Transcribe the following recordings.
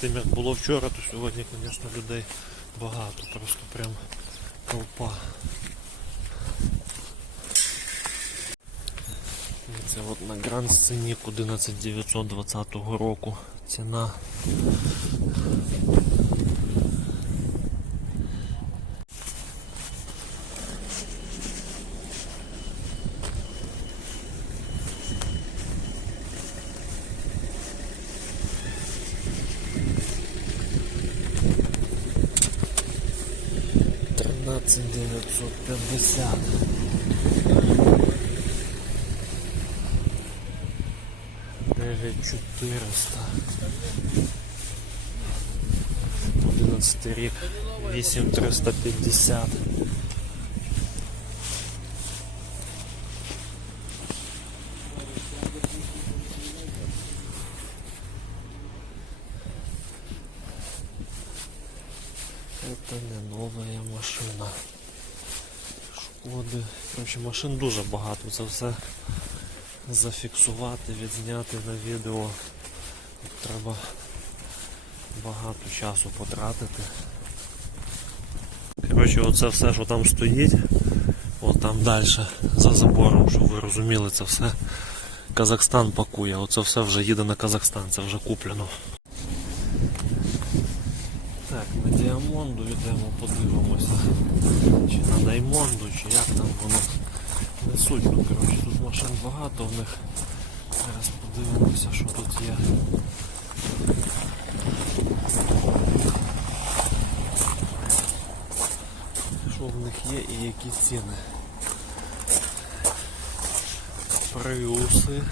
тим як було вчора, то сьогодні, звісно, людей багато, просто прям толпа. Це от на Гранд Сценік 11920 року. Ціна. 2950. 9400. 11 рік, 8350. Это не новая машина. Шкоди. Короче, машин дуже багато. Це все зафіксувати, відзняти на відео. Треба багато часу потратити. Коротше, оце все, що там стоїть, от там далі, за забором, щоб ви розуміли, це все Казахстан пакує. Оце все вже їде на Казахстан, це вже куплено. Діамонду йдемо, подивимося. Чи на Даймонду, чи як там воно. Не суть, ну коротше, тут машин багато в них. Зараз подивимося, що тут є. Що в них є і які ціни. Приуси.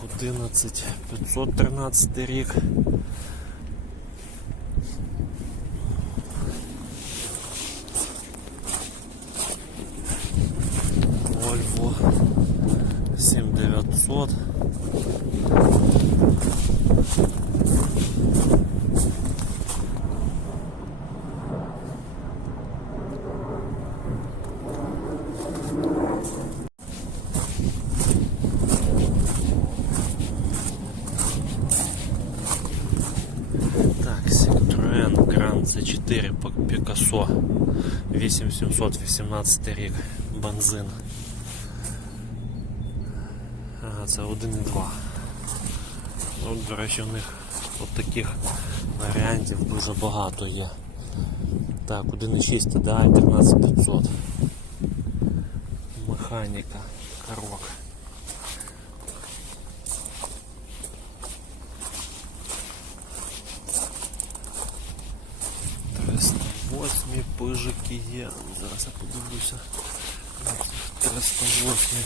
Так, 11 513 рік. Volvo 7900. 4 Пікасо 8718 рік бензин. Ага, це 1,2. От, ну, до речі, у них от таких варіантів дуже багато є. Так, 1,6 да, 13500. Механіка, корок. Восьмі є. Зараз я подивлюся. 308.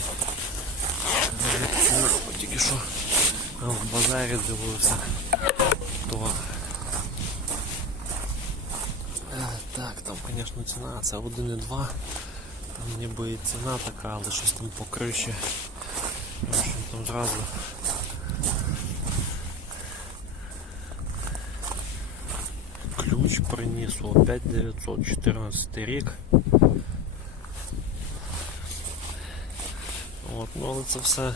Тільки що в базарі дивився. То. Е, Так, там, звісно, ціна, це 1,2. Там ніби і ціна така, але щось там по. В общем, там зразу ключ приніс опять 914 рік. От, ну але це все,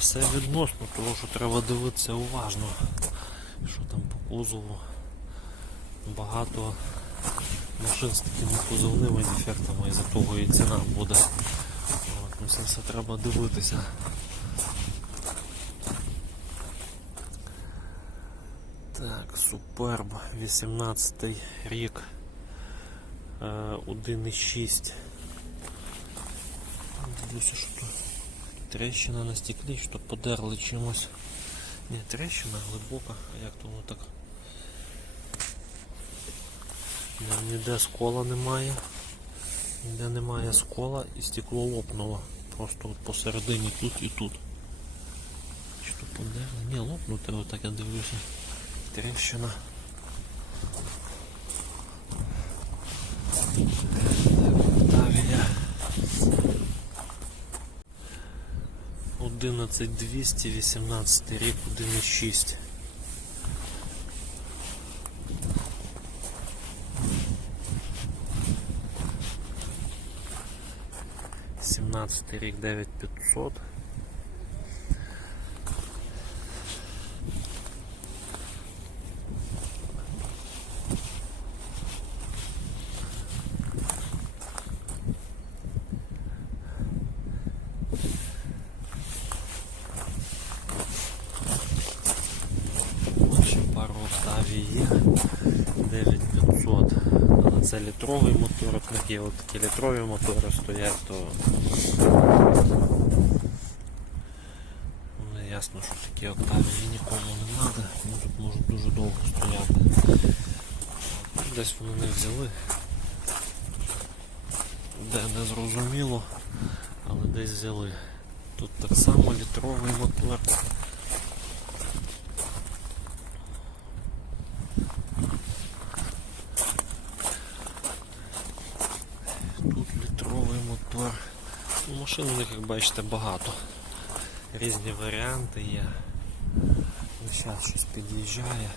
все відносно, тому що треба дивитися уважно, що там по кузову. Багато машин з такими кузовними дефектами, і за того і ціна буде. От, ну це все треба дивитися. Так, Суперб, 18 рік, е, 1,6. Дивлюся, що тут трещина на стеклі, що подерли чимось. Ні, трещина глибока, а як то воно так. Ніде скола немає. Ніде немає скола і стекло лопнуло. Просто от посередині тут і тут. То подерли? Ні, лопнуте, отак я дивлюся. Трещина. Тавія. 11218 рік, 1,6. Сімнадцятий рік 9500. це літровий мотор, от є от такі літрові мотори стоять, то ну, ясно, що такі Октавії нікому не треба, тут можуть дуже довго стояти. Десь вони не взяли. Де не зрозуміло, але десь взяли. Тут так само літровий мотор. Тут літровий мотор. Ну, машин у них, як бачите, багато. Різні варіанти є. Зараз щось під'їжджає.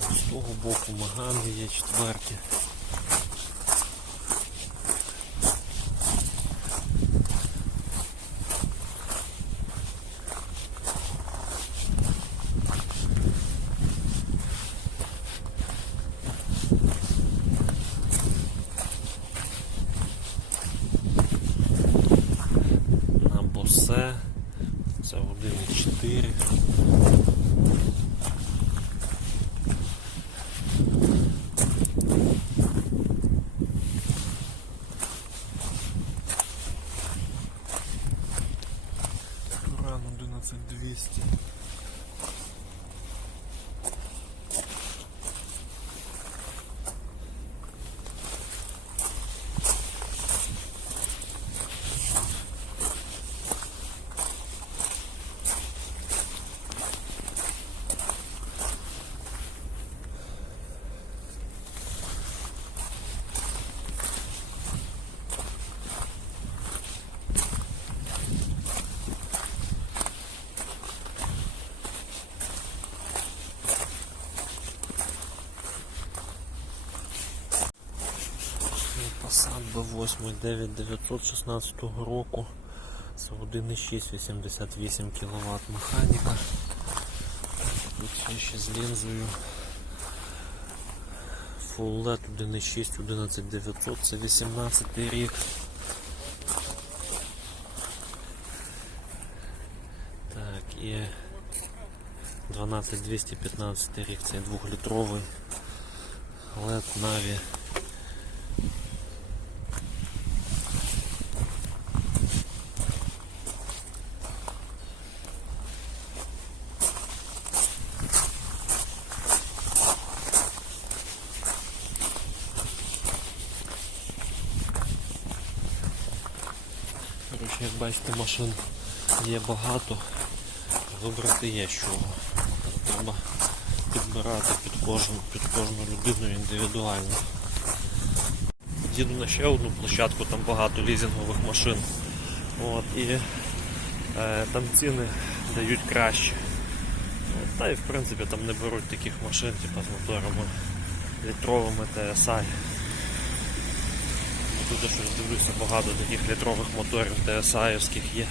З того боку Магани є четверті. на босе. Це 1,4. 98 9916 року. Це 1,688 кВт механіка. Тут все ще з лінзою. Full LED 1,6, 11900, це 18 рік. Так, і 12215 рік, це 2-літровий LED Navi. Як бачите, машин є багато, вибрати є чого. Треба підбирати під кожну, під кожну людину індивідуально. Їду на ще одну площадку, там багато лізингових машин. От, і е, там ціни дають краще. От, та і в принципі там не беруть таких машин, типу з моторами літровими TSI. Щось дивлюся, багато таких літрових моторів TSI-овських є.